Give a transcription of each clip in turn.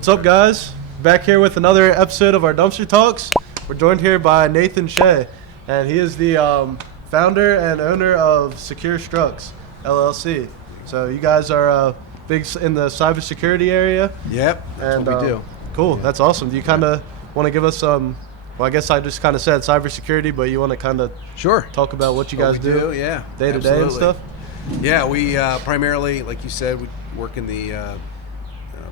What's up, guys? Back here with another episode of our Dumpster Talks. We're joined here by Nathan Shea, and he is the founder and owner of Secure Structs, LLC. So you guys are big in the cybersecurity area? Yep, that's what we do. Cool, Yeah. That's awesome. Do you kind of want to give us well, I guess I just kind of said cybersecurity, but you want to kind of talk about what you guys do yeah, day to day and stuff? Yeah, we primarily, like you said, we work in the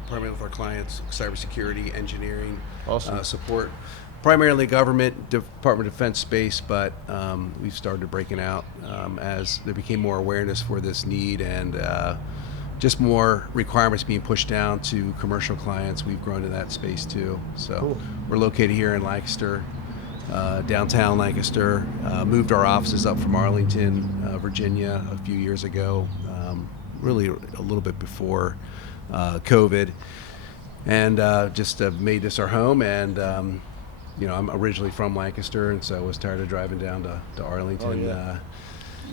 primarily with our clients, cybersecurity, engineering, Awesome. support, primarily government, Department of Defense space, but we've started breaking out as there became more awareness for this need and just more requirements being pushed down to commercial clients. We've grown in that space too. So Cool. We're located here in Lancaster, downtown Lancaster. Moved our offices up from Arlington, Virginia a few years ago, really a little bit before COVID, and just made this our home. And I'm originally from Lancaster, and so I was tired of driving down to Arlington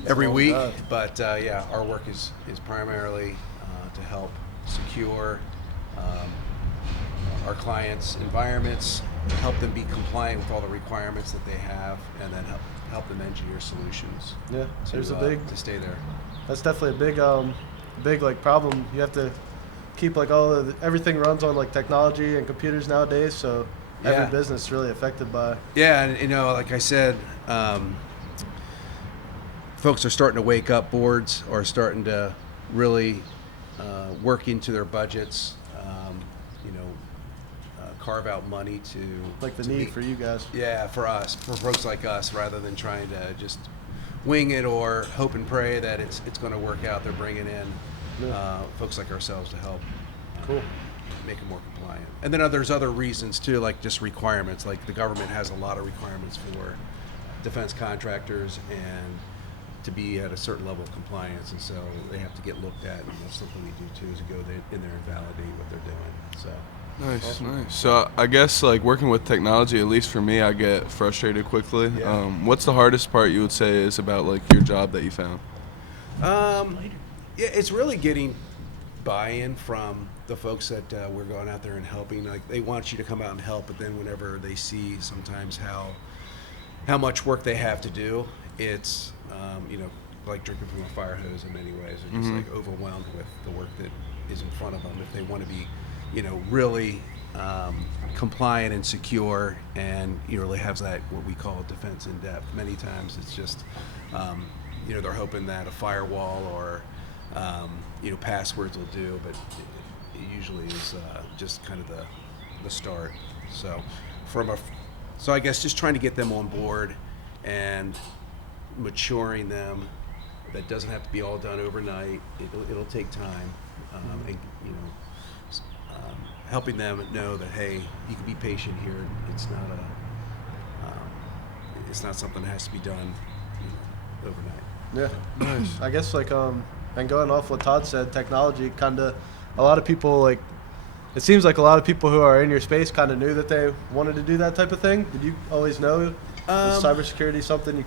every week. But our work is primarily to help secure our clients' environments, help them be compliant with all the requirements that they have, and then help them engineer solutions. Yeah, there's to stay there. That's definitely a big like problem. You have to keep like everything runs on like technology and computers nowadays, so every business is really affected by. Yeah, and like I said, folks are starting to wake up. Boards are starting to really work into their budgets. Carve out money to like the need for you guys. Yeah, for us, for folks like us, rather than trying to just wing it or hope and pray that it's going to work out. They're bringing in folks like ourselves to help make it more compliant. And then there's other reasons too, like just requirements. Like the government has a lot of requirements for defense contractors and to be at a certain level of compliance, and so they have to get looked at, and that's something we do too, is to go in there and validate what they're doing. So. Nice, awesome. Nice. So I guess like working with technology, at least for me, I get frustrated quickly. Yeah. What's the hardest part you would say is about like your job that you found? It's really getting buy-in from the folks that we're going out there and helping. Like they want you to come out and help, but then whenever they see sometimes how much work they have to do, it's like drinking from a fire hose in many ways. They're just like overwhelmed with the work that is in front of them if they want to be really compliant and secure, and really have that what we call defense in depth. Many times it's just they're hoping that a firewall or passwords will do, but it usually is just kind of the start. So I guess just trying to get them on board and maturing them. That doesn't have to be all done overnight. It'll take time, and helping them know that, hey, you can be patient here. It's not something that has to be done overnight. Yeah, nice. I guess and going off what Todd said, technology kind of a lot of people it seems like a lot of people who are in your space kind of knew that they wanted to do that type of thing. Did you always know was cybersecurity something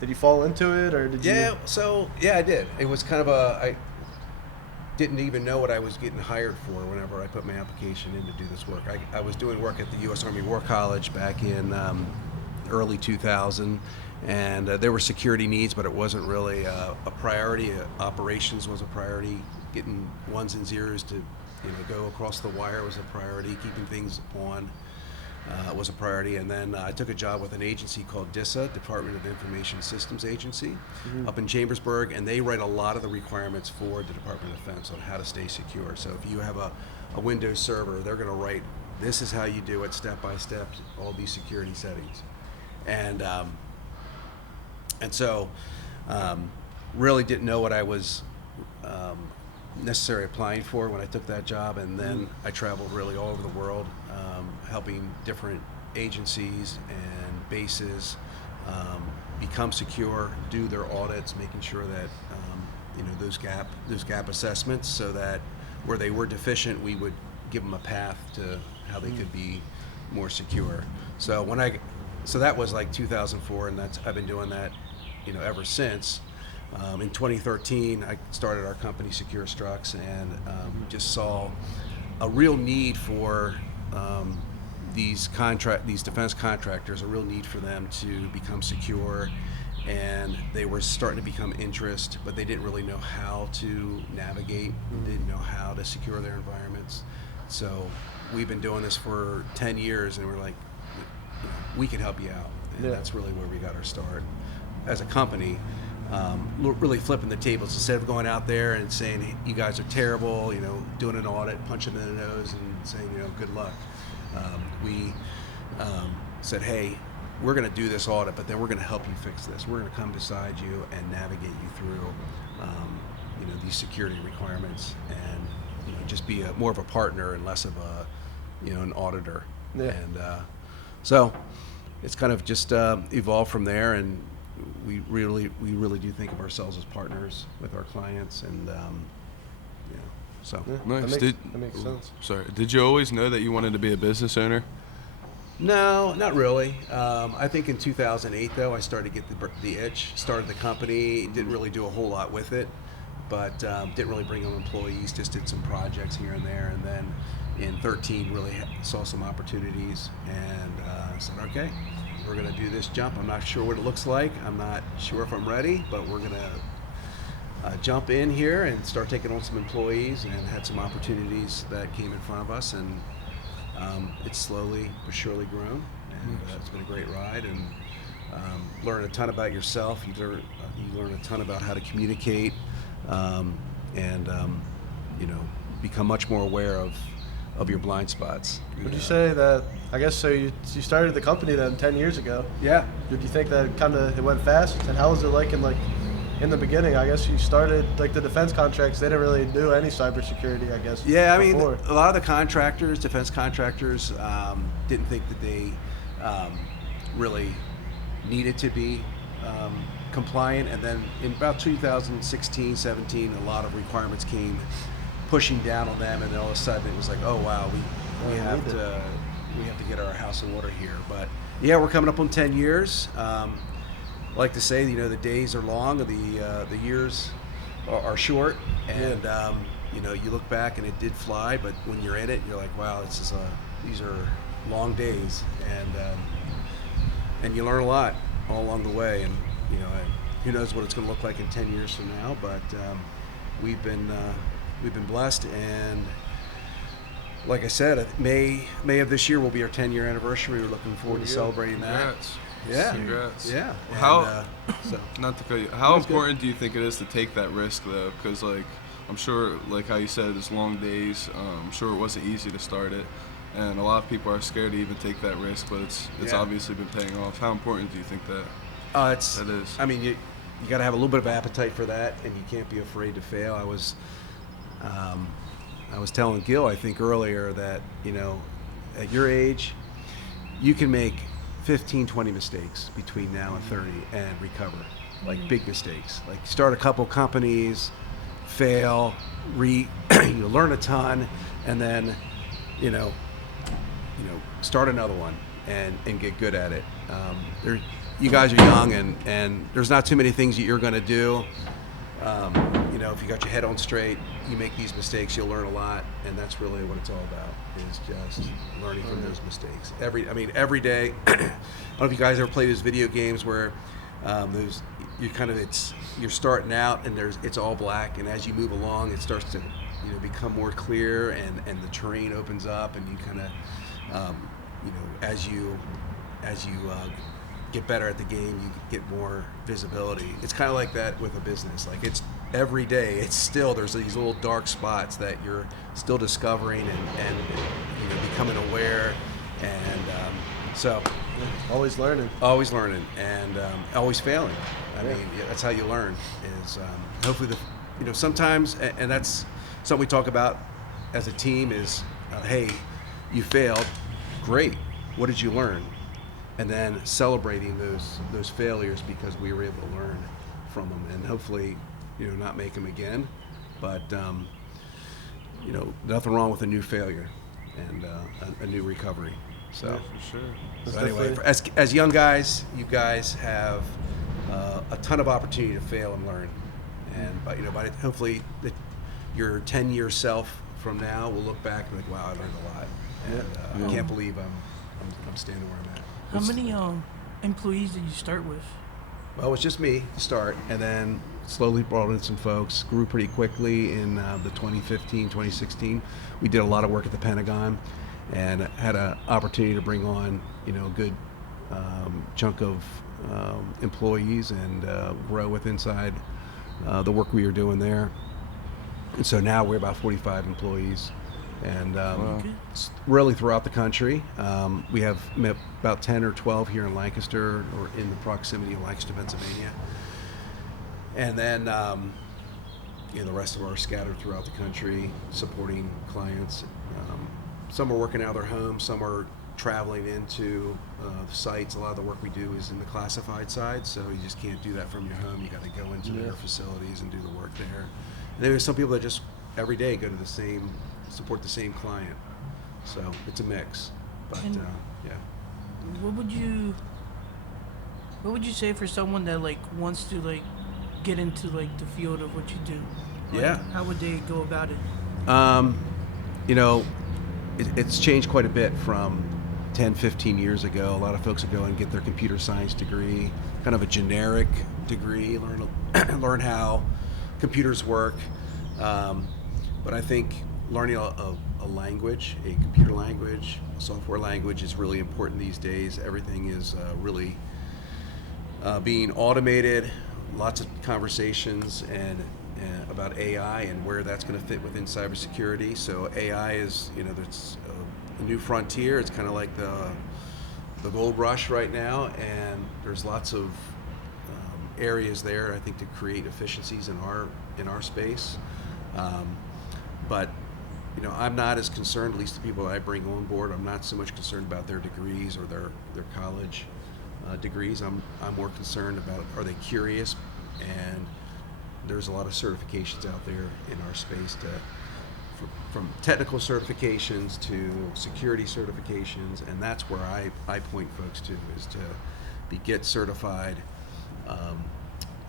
did you fall into it, or did you? I did. It was kind of I didn't even know what I was getting hired for whenever I put my application in to do this work. I was doing work at the U.S. Army War College back in early 2000, and there were security needs, but it wasn't really a priority. Operations was a priority. Getting ones and zeros to go across the wire was a priority. Keeping things on was a priority. And then I took a job with an agency called DISA, Department of Information Systems Agency, up in Chambersburg, and they write a lot of the requirements for the Department of Defense on how to stay secure. So if you have a Windows server, they're going to write, this is how you do it step by step, all these security settings. And so really didn't know what I was necessarily applying for when I took that job, and then I traveled really all over the world, helping different agencies and bases become secure, do their audits, making sure that those gap assessments, so that where they were deficient, we would give them a path to how they could be more secure. So that was like 2004, and I've been doing that ever since. In 2013, I started our company, Secure Structs, and just saw a real need for these defense contractors, a real need for them to become secure, and they were starting to become interest, but they didn't really know how to navigate, didn't know how to secure their environments. So we've been doing this for 10 years, and we're like, we can help you out. And that's really where we got our start as a company. Really flipping the tables instead of going out there and saying, hey, you guys are terrible, doing an audit, punching them in the nose and saying, good luck. We said, hey, we're going to do this audit, but then we're going to help you fix this. We're going to come beside you and navigate you through, these security requirements, and just be more of a partner and less of an auditor. Yeah. And so it's kind of just evolved from there, and we really do think of ourselves as partners with our clients, and so. Yeah, Nice. that makes sense. Sorry. Did you always know that you wanted to be a business owner? No, not really. I think in 2008, though, I started to get the itch. Started the company. Didn't really do a whole lot with it, but didn't really bring on employees. Just did some projects here and there. And then in 13, really saw some opportunities, and said, okay, we're going to do this jump. I'm not sure what it looks like. I'm not sure if I'm ready, but we're going to jump in here and start taking on some employees, and had some opportunities that came in front of us, and it's slowly but surely grown, and it's been a great ride, and learn a ton about yourself. You learn a ton about how to communicate, and become much more aware of your blind spots. Would you say that, I guess, so you started the company then 10 years ago? Yeah. Did you think that it went fast? And how was it like in the beginning? I guess you started, the defense contracts, they didn't really do any cybersecurity, I guess. Yeah, I mean, before. a lot of the defense contractors, didn't think that they really needed to be compliant. And then in about 2016, 17, a lot of requirements came pushing down on them, and then all of a sudden it was like, oh wow, we have to get our house in order here. But yeah, we're coming up on 10 years. I like to say, the days are long, the years are short, and you look back and it did fly, but when you're in it, you're like, wow, these are long days, and you learn a lot all along the way, and who knows what it's going to look like in 10 years from now, but we've been blessed, and like I said, May of this year will be our 10-year anniversary. We're looking forward to celebrating that. Congrats. Yeah. Congrats. Yeah. Not to cut you, how important do you think it is to take that risk, though? Because, I'm sure, how you said, it's long days. I'm sure it wasn't easy to start it, and a lot of people are scared to even take that risk, but it's obviously been paying off. How important do you think that that is? I mean, you got to have a little bit of appetite for that, and you can't be afraid to fail. I was telling Gil, I think earlier, that at your age, you can make 15, 20 mistakes between now and 30 and recover, big mistakes. Start a couple companies, fail, learn a ton, and then start another one and get good at it. You guys are young, and there's not too many things that you're going to do. If you got your head on straight, you make these mistakes, you'll learn a lot, and that's really what it's all about, is just learning from those mistakes. Every day. I don't know if you guys ever play those video games where you're starting out and it's all black, and as you move along, it starts to become more clear, and the terrain opens up, and you kind of as you get better at the game, you get more visibility. It's kind of like that with a business. It's every day, there's these little dark spots that you're still discovering and becoming aware, and so Always learning, and always failing. I mean, that's how you learn. Is hopefully sometimes, and that's something we talk about as a team, is hey, you failed, great. What did you learn? And then celebrating those failures, because we were able to learn from them, and hopefully, not make them again. But nothing wrong with a new failure and a new recovery. So, Yeah, for sure. so anyway, as young guys, you guys have a ton of opportunity to fail and learn, and but hopefully your 10-year self from now will look back and be like, wow, I learned a lot. And I can't believe I'm standing where I'm at. How many employees did you start with? Well, it was just me to start, and then slowly brought in some folks, grew pretty quickly in the 2015, 2016. We did a lot of work at the Pentagon and had an opportunity to bring on, a good chunk of employees and grow with inside the work we were doing there. And so now we're about 45 employees, and really throughout the country. We have about 10 or 12 here in Lancaster, or in the proximity of Lancaster, Pennsylvania. And then the rest of them are scattered throughout the country, supporting clients. Some are working out of their homes, some are traveling into the sites. A lot of the work we do is in the classified side, so you just can't do that from your home. You got to go into their facilities and do the work there. And then there's some people that just every day go to support the same client. So it's a mix, but yeah. What would you say for someone that wants to get into the field of what you do? How would they go about it? It's changed quite a bit from 10, 15 years ago. A lot of folks would go and get their computer science degree, kind of a generic degree, learn how computers work. But I think learning a language, a computer language, a software language is really important these days. Everything is really being automated. Lots of conversations and about AI and where that's going to fit within cybersecurity. So AI is, there's a new frontier. It's kind of like the gold rush right now, and there's lots of areas there, I think, to create efficiencies in our space. But I'm not as concerned, at least the people I bring on board, I'm not so much concerned about their degrees or their college degrees. I'm more concerned about, are they curious? And there's a lot of certifications out there in our space, from technical certifications to security certifications, and that's where I point folks to, is to get certified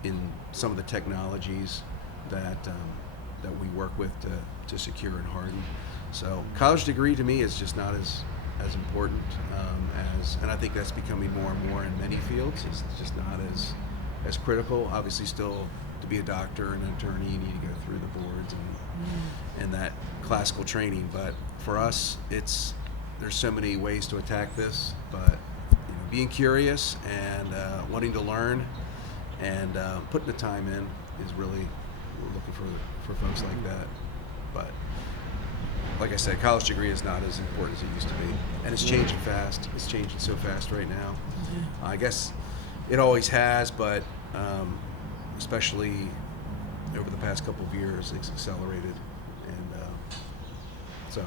in some of the technologies that we work with to secure and harden. So college degree to me is just not as important and I think that's becoming more and more in many fields. It's just not as critical. Obviously, still to be a doctor and an attorney, you need to go through the boards and that classical training. But for us, there's so many ways to attack this. But being curious and wanting to learn and putting the time in is really, we're looking for folks like that. But like I said, college degree is not as important as it used to be, and it's changing fast. It's changing so fast right now. I guess it always has, but especially over the past couple of years, it's accelerated, and so.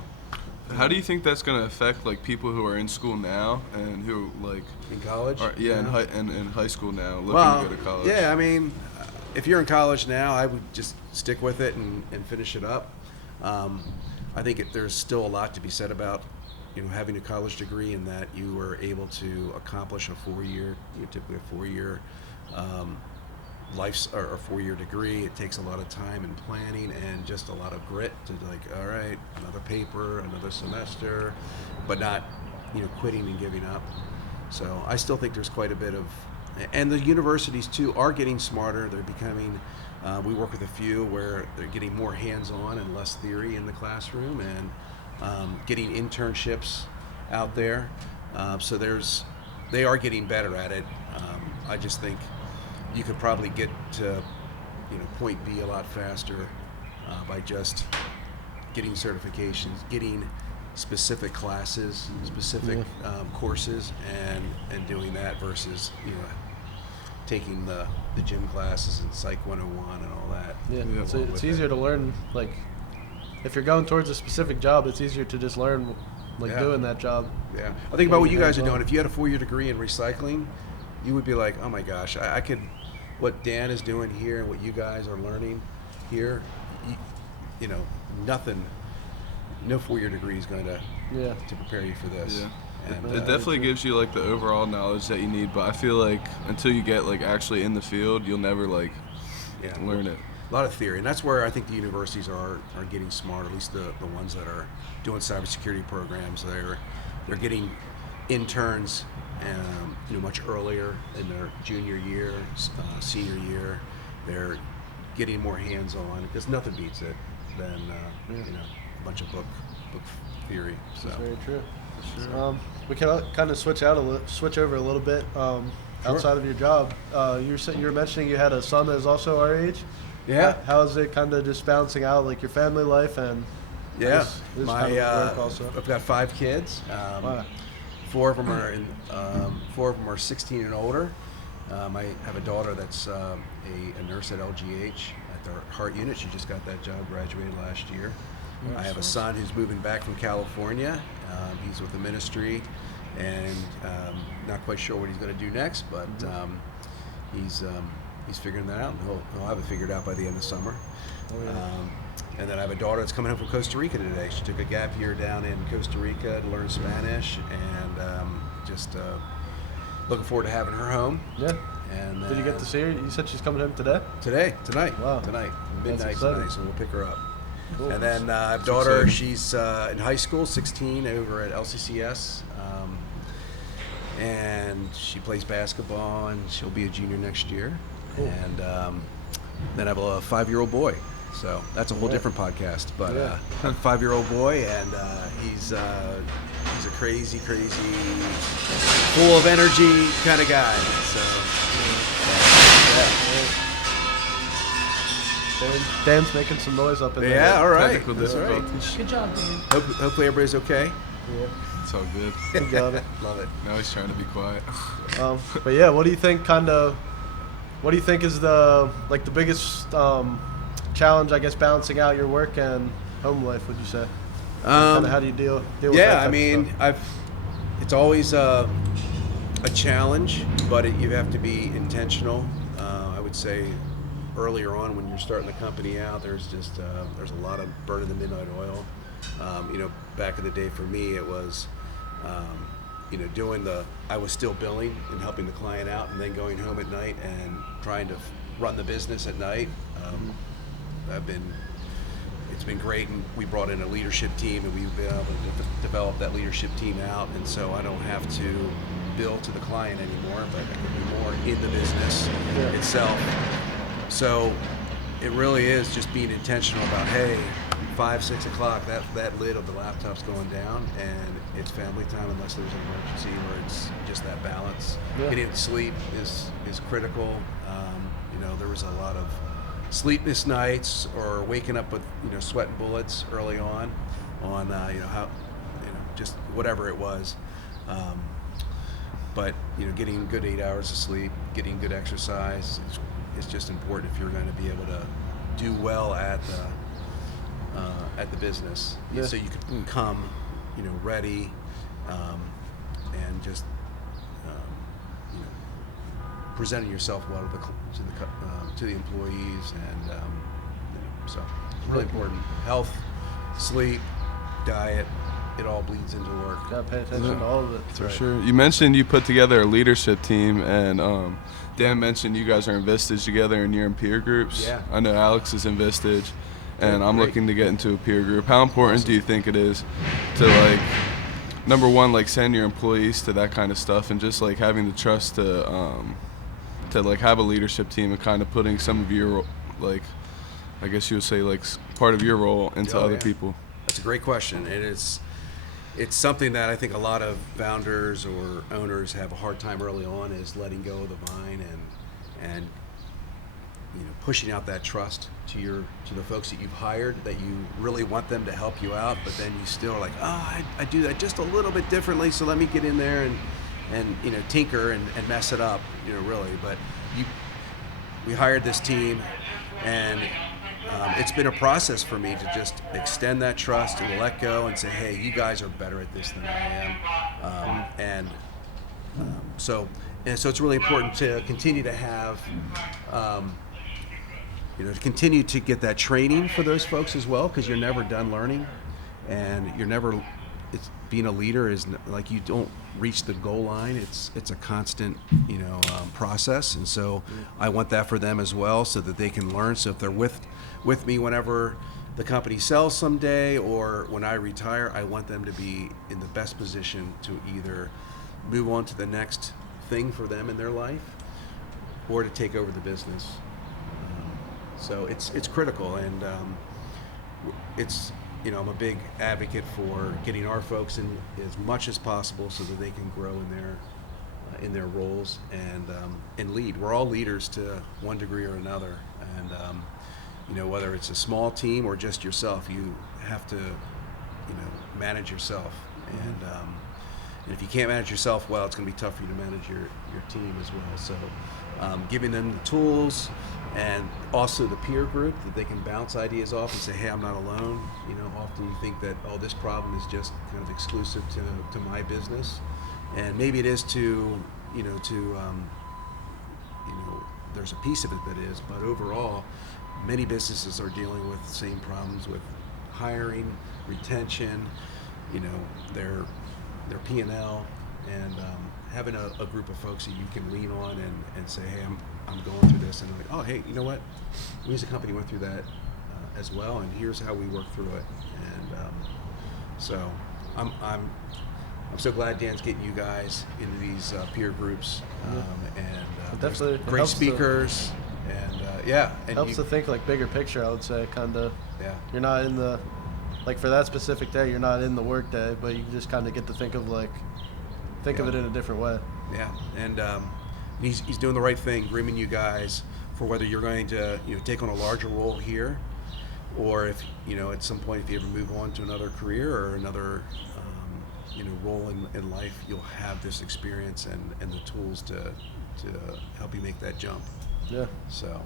How do you think that's going to affect people who are in school now and who in college? In high school now, looking to go to college? Yeah, I mean, if you're in college now, I would just stick with it and finish it up. I think there's still a lot to be said about having a college degree, and that you were able to accomplish typically a four-year or a four-year degree. It takes a lot of time and planning and just a lot of grit to all right, another paper, another semester, but not quitting and giving up. So I still think there's quite a bit of, and the universities too are getting smarter. They're becoming, we work with a few where they're getting more hands-on and less theory in the classroom, and getting internships out there. So they are getting better at it. I just think you could probably get to point B a lot faster by just getting certifications, getting specific classes, specific courses, and doing that versus taking the gym classes and Psych 101 and all that. Yeah, it's easier to learn, if you're going towards a specific job, it's easier to just learn doing that job. Yeah, I think about what you guys are doing. If you had a 4-year degree in recycling, you would be like, oh my gosh, I could, what Dan is doing here and what you guys are learning here, nothing, no 4-year degree is going to prepare you for this. Yeah. And, it definitely gives you the overall knowledge that you need, but I feel until you get actually in the field, you'll never learn it. A lot of theory, and that's where I think the universities are getting smart. At least the ones that are doing cybersecurity programs, they're getting interns, much earlier in their junior year, senior year. They're getting more hands-on because nothing beats it than a bunch of book theory. So That's very true. Sure. We can kind of switch over a little bit outside of your job. You were mentioning you had a son that is also our age. Yeah. How is it kind of just balancing out like your family life and yeah, this my kind of work also? I've got 5 kids. Wow. 4 of them are 16 and older. I have a daughter that's a nurse at LGH at their heart unit. She just got that job, graduated last year. I have a son who's moving back from California. He's with the ministry, and not quite sure what he's going to do next, but he's figuring that out, and he'll have it figured out by the end of summer. Oh, yeah. And then I have a daughter that's coming home from Costa Rica today. She took a gap year down in Costa Rica to learn Spanish, and just looking forward to having her home. Yeah. And Did you get to see her? You said she's coming home today? Tonight. Wow. Tonight, That's midnight exciting. tonight, so we'll pick her up. Cool. And then I have a daughter, she's in high school, 16, over at LCCS. And she plays basketball, and she'll be a junior next year. Cool. And then I have a 5-year-old boy. So that's a whole different podcast. But I have a 5-year-old boy, and he's a crazy, full of energy kind of guy. So, Dan's making some noise up in there. yeah, all right. Technical That's right. difficulties. Good job, Dan. Hopefully everybody's okay. It's all good. You got it. Love it. Now he's trying to be quiet. But yeah, what do you think is the biggest challenge, I guess, balancing out your work and home life, would you say? How do you deal with that Yeah, type I mean, of stuff? it's always a challenge, but you have to be intentional. I would say earlier on when you're starting the company out, there's a lot of burning the midnight oil. Back in the day for me, it was, I was still billing and helping the client out, and then going home at night and trying to run the business at night. It's been great, and we brought in a leadership team, and we've been able to develop that leadership team out, and so I don't have to bill to the client anymore, but I can be more in the business itself. So it really is just being intentional about, hey, 5-6 o'clock, that lid of the laptop's going down, and it's family time unless there's an emergency, or it's just that balance. Yeah. Getting to sleep is critical. There was a lot of sleepless nights, or waking up with sweating bullets early on just whatever it was. But getting good 8 hours of sleep, getting good exercise is just important if you're going to be able to do well at the business. Yeah. So you can come ready, and just presenting yourself well to the employees, and so it's really important. Health, sleep, diet, it all bleeds into work. Gotta pay attention to all of it. For sure. You mentioned you put together a leadership team, and Dan mentioned you guys are in Vistage together and you're in peer groups. Yeah. I know Alex is in Vistage, and I'm Great. looking to get into a peer group. How important do you think it is to number one, send your employees to that kind of stuff, and just having the trust to have a leadership team and kind of putting some of your I guess you would say part of your role into other people? That's a great question, and it's something that I think a lot of founders or owners have a hard time early on, is letting go of the vine and pushing out that trust to the folks that you've hired, that you really want them to help you out, but then you still are like, I do that just a little bit differently, so let me get in there and tinker and mess it up, really. But we hired this team, and it's been a process for me to just extend that trust and let go and say, hey, you guys are better at this than I am. So it's really important to continue to have, to continue to get that training for those folks as well, because you're never done learning, and you're never it's being a leader is like you don't reach the goal line. It's a constant, process, and so I want that for them as well, so that they can learn. So if they're with me whenever the company sells someday or when I retire, I want them to be in the best position to either move on to the next thing for them in their life or to take over the business. So it's critical, and it's I'm a big advocate for getting our folks in as much as possible so that they can grow in their roles and lead. We're all leaders to one degree or another, and whether it's a small team or just yourself, you have to manage yourself, and if you can't manage yourself well, it's going to be tough for you to manage your team as well. So giving them the tools and also the peer group that they can bounce ideas off and say, hey, I'm not alone. Often you think that, oh, this problem is just kind of exclusive to my business, and maybe it is there's a piece of it that is, but overall many businesses are dealing with the same problems with hiring, retention, their P&L, and having a group of folks that you can lean on and say, hey, I'm going through this, and like, oh, hey, you know what? We as a company went through that as well, and here's how we work through it. And so I'm so glad Dan's getting you guys into these peer groups, and definitely great speakers, and helps to think like bigger picture. I would say, kind of. Yeah. You're not in the for that specific day. You're not in the work day, but you just kind of get to think of of it in a different way. Yeah, and he's doing the right thing, grooming you guys for whether you're going to take on a larger role here, or if at some point if you ever move on to another career or another role in life, you'll have this experience and the tools to help you make that jump. Yeah. So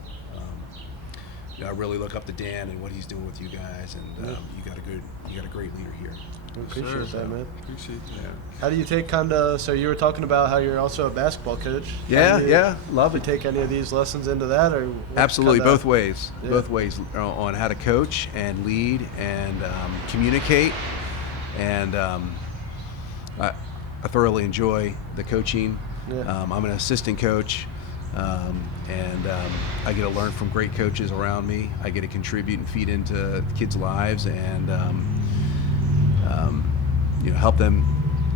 I really look up to Dan and what he's doing with you guys, and you got a great leader here. I appreciate that, man. Appreciate that. Yeah. How do you take so you were talking about how you're also a basketball coach. Love Do you take any of these lessons into that, or Absolutely, both ways. Yeah. Both ways on how to coach and lead and communicate. And I thoroughly enjoy the coaching. Yeah. I'm an assistant coach, and I get to learn from great coaches around me. I get to contribute and feed into kids' lives, and help them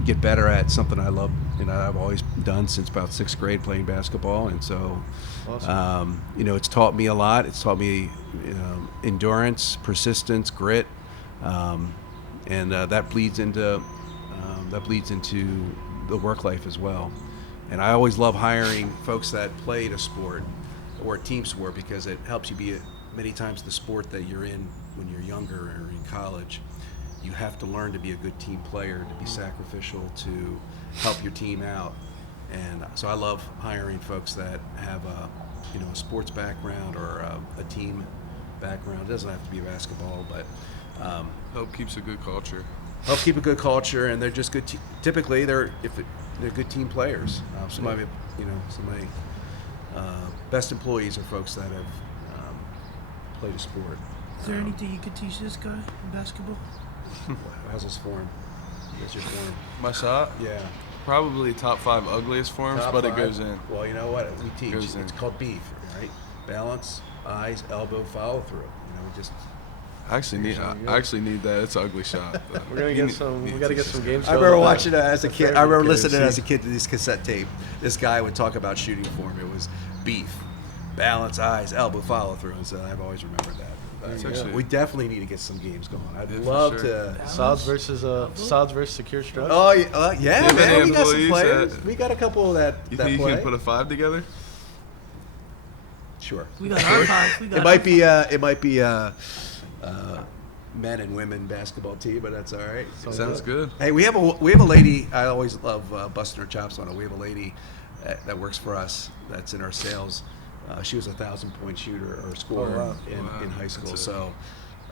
get better at something I love. I've always done since about 6th grade, playing basketball, and so Awesome. it's taught me a lot. It's taught me endurance, persistence, grit, and that bleeds into the work life as well. And I always love hiring folks that played a sport or a team sport, because it helps you be many times the sport that you're in when you're younger or in college. You have to learn to be a good team player, to be sacrificial, to help your team out. And so I love hiring folks that have a sports background or a team background. It doesn't have to be basketball, but Help keeps a good culture. help keep a good culture, and they're just good. Typically, they're good team players. Some of my best employees are folks that have played a sport. Is there anything you could teach this guy in basketball? How's this form? What's your form? My shot? Yeah. Probably top 5 ugliest forms, Top but it five. goes in. Well, you know what? We teach. Goes in. It's called beef, right? Balance, eyes, elbow, follow through. Just. I actually need that. It's an ugly shot. But We're gonna get some. We gotta get some games. I remember going. watching it as a kid. I remember listening kids. as a kid to this cassette tape. This guy would talk about shooting form. It was beef, balance, eyes, elbow, follow through. And so I've always remembered that. That's Yeah. actually- We definitely need to get some games going. I'd Yeah, for love sure. to. Sods versus Secure Struck. Oh yeah, Yeah, man. any We got some employees players. that- We got a couple that You that think you play. can put a 5 together? Sure. We got our five. We got It might be men and women basketball team, but that's all right. Sounds good. Hey, we have a lady. I always love busting her chops on it. We have a lady that works for us that's in our sales. She was a 1,000-point shooter or scorer Oh, wow. in high school. That's it. So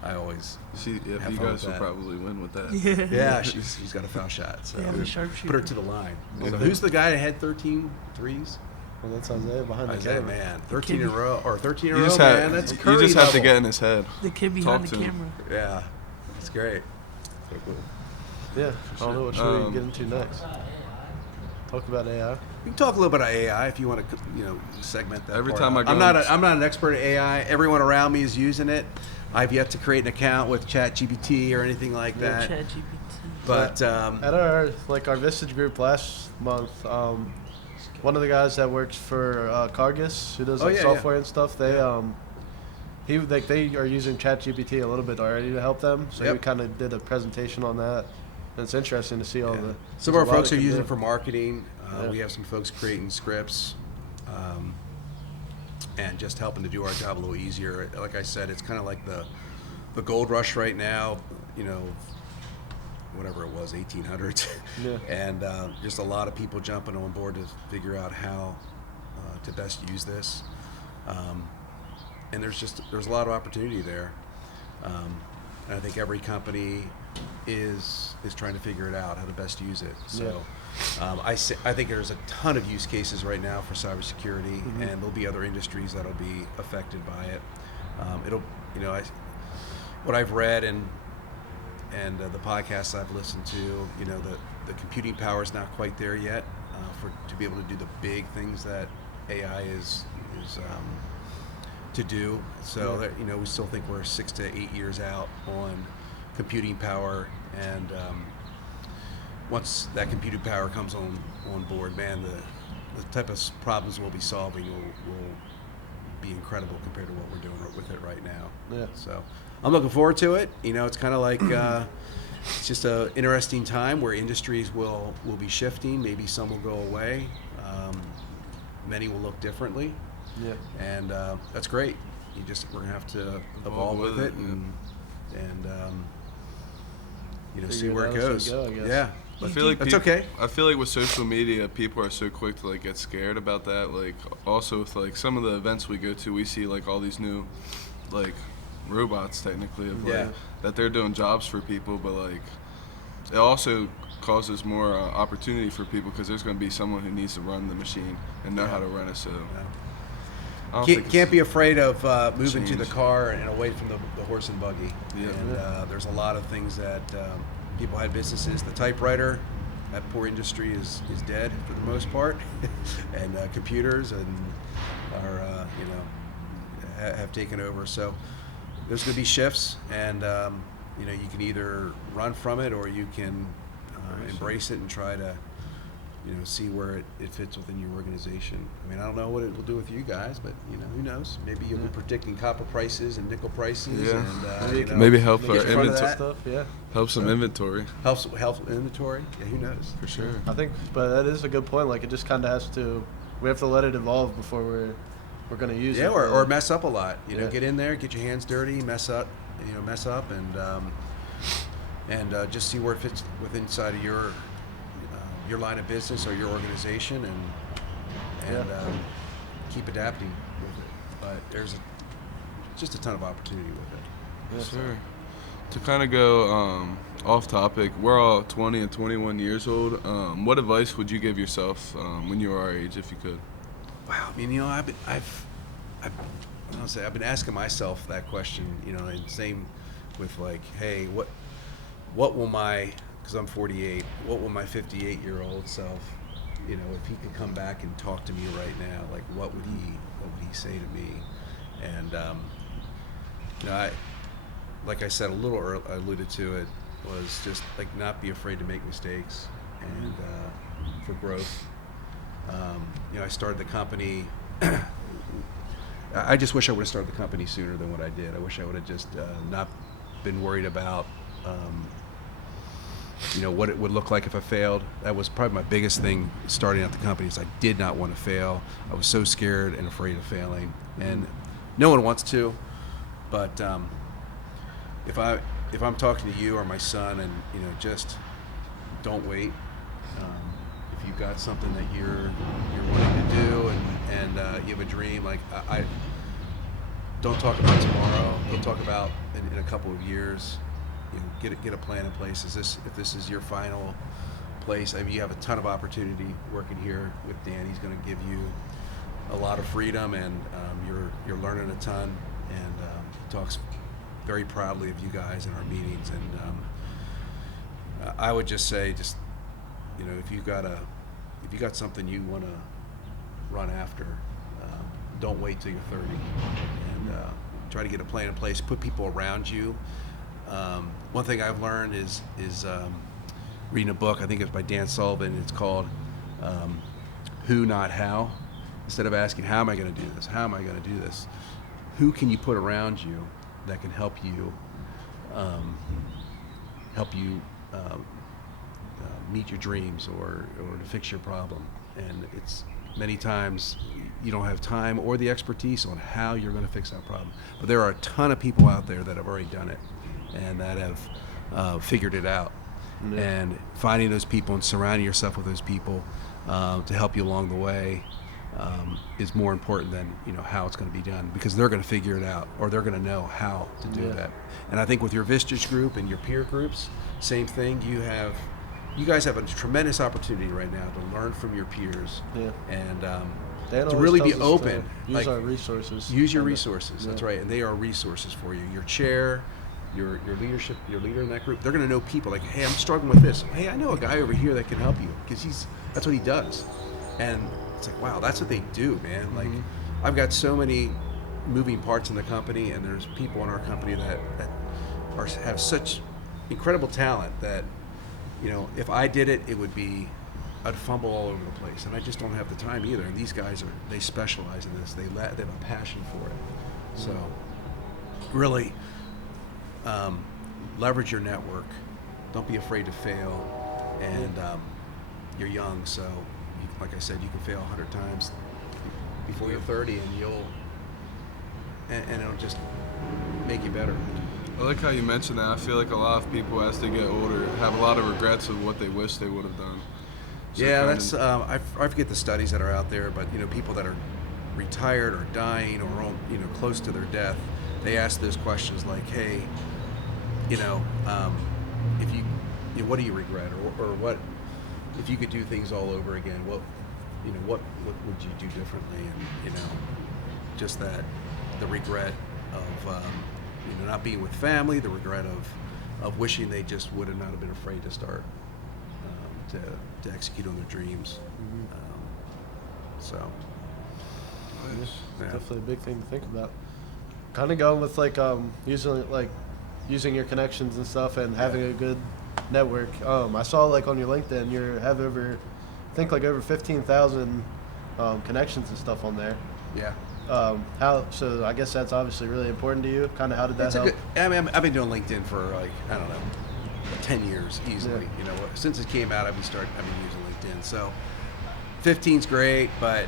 I always You have guys fun with will that. probably win with that. Yeah, she's got a foul shot. So Yeah, I'm a sharpshooter. put her to the line. So who's the guy that had 13 threes? Well, that's Isaiah behind the Isaiah, camera. man, 13 in a row or 13 in a You row, just man. have That's you Curry just have to level. get in his head. The kid behind Talk the to him. camera. Yeah, it's great. So cool. Yeah, I don't know what should we get into next. Talk about AI. We can talk a little bit about AI if you want to, segment that. Every part time out. I go I'm not an expert at AI. Everyone around me is using it. I've yet to create an account with ChatGPT or anything like that. ChatGPT. But At our Vistage group last month, one of the guys that works for Cargus, who does software and stuff, they they are using ChatGPT a little bit already to help them. So we kind of did a presentation on that. And it's interesting to see all the. Some of our folks are using it for marketing. We have some folks creating scripts, and just helping to do our job a little easier. Like I said, it's kind of like the gold rush right now. Whatever it was, 1800s, and just a lot of people jumping on board to figure out how to best use this. And there's a lot of opportunity there. And I think every company is trying to figure it out how to best use it. So I think there's a ton of use cases right now for cybersecurity, and there'll be other industries that'll be affected by it. What I've read and the podcasts I've listened to, the computing power is not quite there yet to be able to do the big things that AI is to do. So that, we still think we're 6 to 8 years out on computing power, and once that computing power comes on board, man, the type of problems we'll be solving will be incredible compared to what we're doing with it right now. Yeah. So I'm looking forward to it. It's kind of like it's just an interesting time where industries will be shifting. Maybe some will go away. Many will look differently. Yeah. And that's great. We're gonna have to evolve with it and see where it goes. Yeah. I feel like that's okay. I feel like with social media, people are so quick to get scared about that. Also with some of the events we go to, we see all these new robots technically of that they're doing jobs for people, but it also causes more opportunity for people because there's going to be someone who needs to run the machine and know how to run it. So can't be afraid of moving to the car and away from the horse and buggy. Yeah. And there's a lot of things that people had businesses. The typewriter, that poor industry is dead for the most part, and computers are have taken over. So there's going to be shifts, and you can either run from it or you can embrace it and try to see where it fits within your organization. I don't know what it will do with you guys, but who knows? Maybe you'll be predicting copper prices and nickel prices, and maybe help our inventory stuff. Help some inventory. Help inventory. Yeah, who knows? For sure. I think, but that is a good point. It just kind of has to. We have to let it evolve before we're going to use it. Yeah, or mess up a lot. Get in there, get your hands dirty, mess up, and just see where it fits within inside of your line of business or your organization, and keep adapting with it. But there's just a ton of opportunity with it. Yes, sir. To kind of go off topic, we're all 20 and 21 years old. What advice would you give yourself when you were our age, if you could? Wow, I've been asking myself that question, and same with hey, what will because I'm 48, what will my 58-year-old self, if he could come back and talk to me right now, what would he say to me? And like I said a little earlier, I alluded to it, was just not be afraid to make mistakes and for growth. I started the company. I just wish I would have started the company sooner than what I did. I wish I would have just not been worried about what it would look like if I failed. That was probably my biggest thing starting out the company, is I did not want to fail. I was so scared and afraid of failing, and no one wants to. But if I'm talking to you or my son, and just don't wait. If you've got something that you're wanting to do, and you have a dream, I don't talk about tomorrow. Don't talk about in a couple of years. Get a plan in place. If this is your final place? You have a ton of opportunity working here with Dan. He's going to give you a lot of freedom, and you're learning a ton. And he talks very proudly of you guys in our meetings. And I would just say, if you got something you want to run after, don't wait till you're 30, and try to get a plan in place. Put people around you. One thing I've learned is reading a book. I think it's by Dan Sullivan. It's called Who, Not How. Instead of asking, how am I going to do this? How am I going to do this? Who can you put around you that can help you meet your dreams or to fix your problem? And it's many times you don't have time or the expertise on how you're going to fix that problem. But there are a ton of people out there that have already done it and that have figured it out. Yeah. And finding those people and surrounding yourself with those people to help you along the way is more important than how it's going to be done, because they're going to figure it out, or they're going to know how to do that. And I think with your Vistage group and your peer groups, same thing. You guys have a tremendous opportunity right now to learn from your peers, and to really be open. Use our resources. Use your resources. That's right, and they are resources for you. Your chair, your leadership, your leader in that group. They're going to know people like, hey, I'm struggling with this. Hey, I know a guy over here that can help you, because that's what he does. And it's like, wow, that's what they do, man. Like, I've got so many moving parts in the company, and there's people in our company that have such incredible talent that, if I did it, I'd fumble all over the place, and I just don't have the time either. And these guys they specialize in this. They have a passion for it. So, really, leverage your network. Don't be afraid to fail, and you're young, so. Like I said, you can fail 100 times before you're 30, and it'll just make you better. I like how you mentioned that. I feel like a lot of people, as they get older, have a lot of regrets of what they wish they would have done. So that's I forget the studies that are out there, but people that are retired or dying or close to their death, they ask those questions like, hey, if you, what do you regret, or what? If you could do things all over again, what would you do differently? And just that, the regret of not being with family, the regret of wishing they just would have not have been afraid to start to execute on their dreams. So It's definitely a big thing to think about. Kind of going with using your connections and stuff, and having a good network. I saw on your LinkedIn you have over 15,000 connections and stuff on there. Yeah. So I guess that's obviously really important to you. Kind of how did that help? I've been doing LinkedIn for 10 years easily. Since it came out, I've been using LinkedIn. So 15's great, but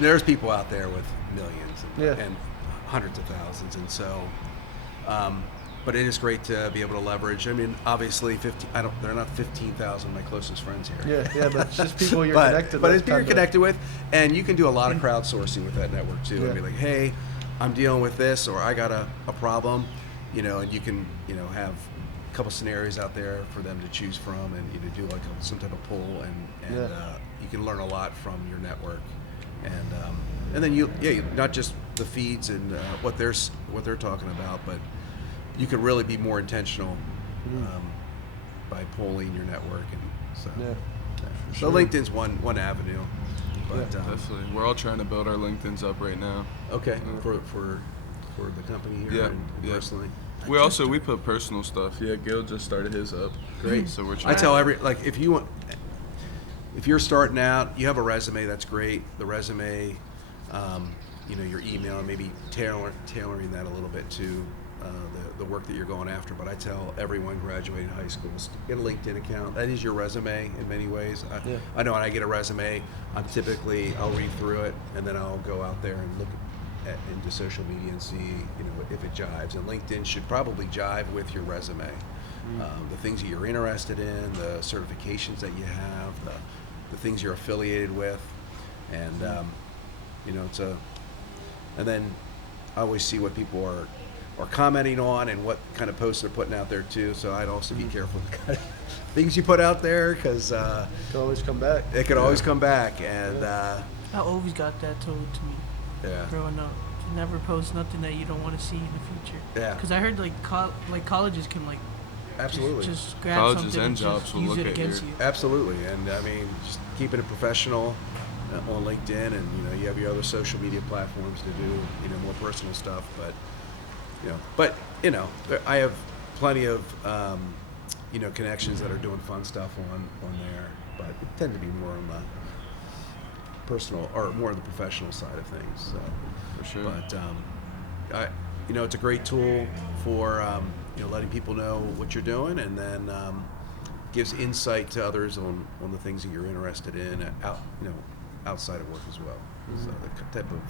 there's people out there with millions and hundreds of thousands, and so. But it is great to be able to leverage. I mean, obviously, they're not 15,000 of my closest friends here. Yeah, but it's just people you're connected with. But it's people you're connected with, and you can do a lot of crowdsourcing with that network too. And be like, hey, I'm dealing with this, or I got a problem, and you can, have a couple scenarios out there for them to choose from, and do some type of poll, and you can learn a lot from your network, and then not just the feeds and what they're talking about, but you can really be more intentional by polling your network, and so. So LinkedIn's one avenue, but definitely, we're all trying to build our LinkedIn's up right now. Okay, for the company here, and personally. We put personal stuff. Yeah, Gil just started his up. Great. So we're trying. I tell if you're starting out, you have a resume. That's great. The resume, your email, and maybe tailoring that a little bit to the work that you're going after. But I tell everyone graduating high school, get a LinkedIn account. That is your resume in many ways. I know when I get a resume, I'll read through it, and then I'll go out there and look into social media and see if it jives. And LinkedIn should probably jive with your resume. The things that you're interested in, the certifications that you have, the things you're affiliated with, and and then I always see what people are commenting on and what kind of posts they're putting out there too. So I'd also be careful with the kind of things you put out there, because it can always come back. It could always come back, and I always got that told to me. Growing up, to never post nothing that you don't want to see in the future. Yeah. Because I heard colleges can Absolutely. Just grab Colleges something and just jobs will use look it at against your- you. Absolutely, and I mean, just keeping it professional on LinkedIn, and you have your other social media platforms to do more personal stuff. But I have plenty of connections that are doing fun stuff on there, but it tend to be more on the personal or more on the professional side of things. So, For sure. but it's a great tool for letting people know what you're doing, and then gives insight to others on the things that you're interested in outside of work as well. So the type of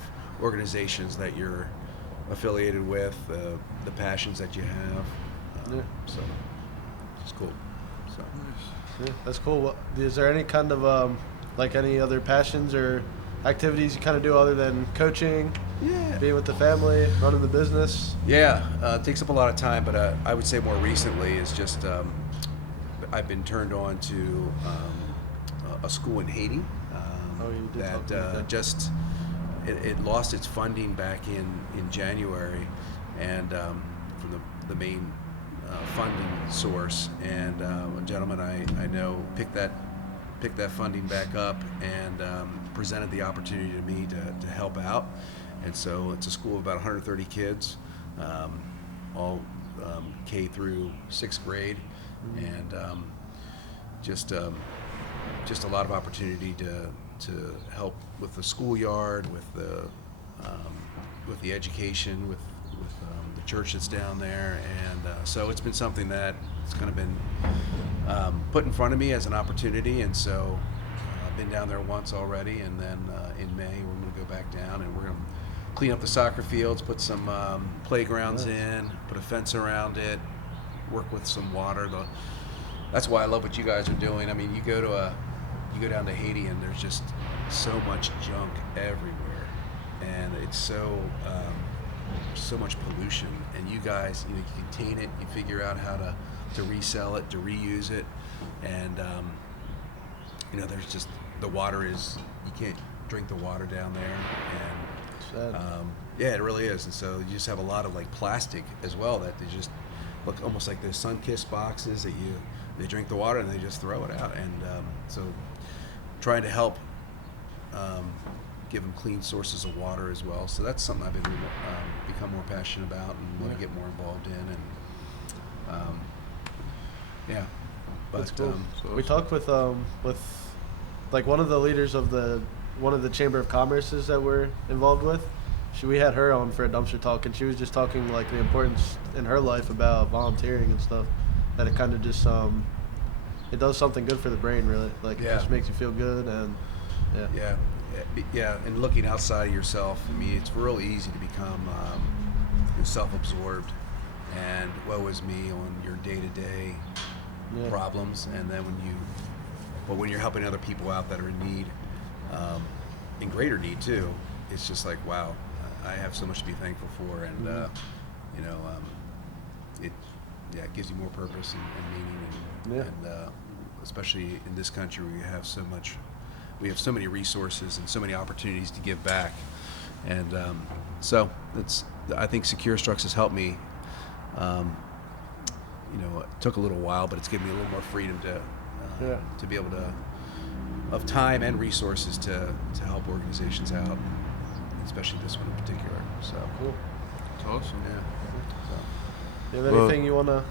organizations that you're affiliated with, the passions that you have. So it's cool. So Yeah, that's cool. Is there any kind of like any other passions or activities you kind of do other than coaching, yeah. being with the family, running the business? Yeah, it takes up a lot of time, but I would say more recently is just I've been turned on to a school in Haiti You did talk that about that. just it lost its funding back in January, and from the main funding source, and a gentleman I know picked that funding back up and presented the opportunity to me to help out. And so it's a school of about 130 kids, all K through 6th grade, and just a lot of opportunity to help with the schoolyard, with the education, with the church that's down there, and so it's been something that it's kind of been put in front of me as an opportunity, and so I've been down there once already, and then in May we're going to go back down, and we're going to clean up the soccer fields, put some playgrounds in, put a fence around it, work with some water. That's why I love what you guys are doing. I mean, you go down to Haiti, and there's just so much junk everywhere, and it's so much pollution. And you guys, you contain it, you figure out how to resell it, to reuse it, and there's just the water is you can't drink the water down there, and yeah, it really is. And so you just have a lot of like plastic as well that they just look almost like those sun-kissed boxes that they drink the water and they just throw it out. And so trying to help give them clean sources of water as well. So that's something I've been become more passionate about and want to get more involved in. And yeah, but That's cool. So We talked with like one of the leaders of one of the Chamber of Commerce's that we're involved with. We had her on for a dumpster talk, and she was just talking like the importance in her life about volunteering and stuff. That it kind of just it does something good for the brain, really. Like it just makes you feel good, and yeah. And looking outside of yourself, I mean, it's really easy to become self-absorbed and woe is me on your day-to-day problems, and then when you're helping other people out that are in need, in greater need too, it's just like, wow, I have so much to be thankful for, and it gives you more purpose and meaning, and especially in this country where we have so many resources and so many opportunities to give back, and so I think Secure Structs has helped me. It took a little while, but it's given me a little more freedom to be able to, of time and resources to help organizations out, especially this one in particular. So cool. It's awesome. Yeah. So. You have anything you want to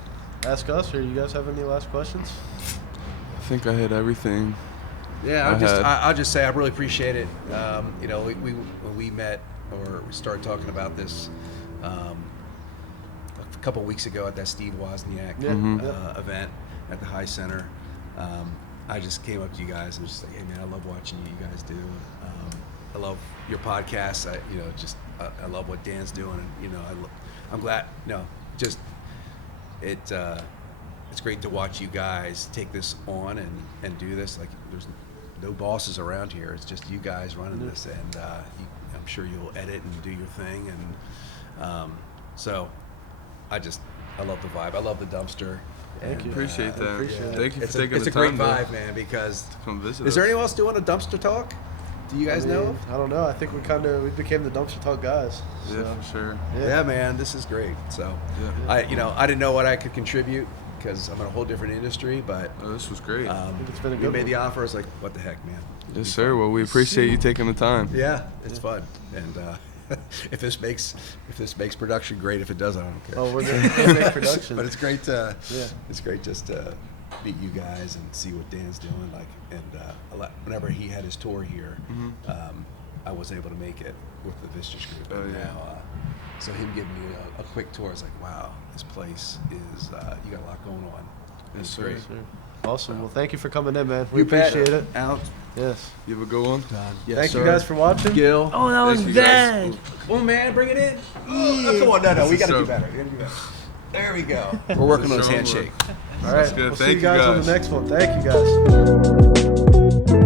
ask us, or you guys have any last questions? I think I hit everything. Yeah, I'll just say I really appreciate it. When we met or we started talking about this a couple weeks ago at that Steve Wozniak event at the High Center, I just came up to you guys and was just like, hey man, I love watching what you guys do. I love your podcast. I love what Dan's doing, and I'm glad. It's great to watch you guys take this on and do this. Like, there's no bosses around here. It's just you guys running this, and I'm sure you'll edit and do your thing. And so I love the vibe. I love the dumpster. Thank you. Appreciate that. Thank you for taking the time. It's a great vibe, man. Because Come visit is there us. anyone else doing a dumpster talk? Do you guys know? I don't know. I think we became the dumpster talk guys. Yeah, So, for sure. Yeah, man, this is great. So, Yeah. I didn't know what I could contribute, because I'm in a whole different industry. But This was great. think it's been a we good made one. the offer. I was like, what the heck, man? Yes, sir. Well, we appreciate you taking the time. Yeah, it's fun. And if this makes production, great. If it doesn't, I don't care. Oh, we're gonna make production. But it's great to Yeah. it's great just to meet you guys and see what Dan's doing. Like, and whenever he had his tour here, I wasn't able to make it with the Vistas group. Oh, And yeah. now, so him giving me a quick tour is like, wow, this place is you got a lot going on. Yes, It's sir. great. Sure. Awesome. Well, thank you for coming in, man. We You bet. appreciate it. Alex, Yes. You have a good one. yes, Thank you sir. guys for watching. Gil. Oh, that was Thank you, guys. bad. Oh man, bring it in. Oh, come on, no, we gotta do better. We gotta do better. There we go. We're working on this Show 'em handshake. All right. That's good. We'll see Thank you you, guys on guys. the next one. Thank you guys.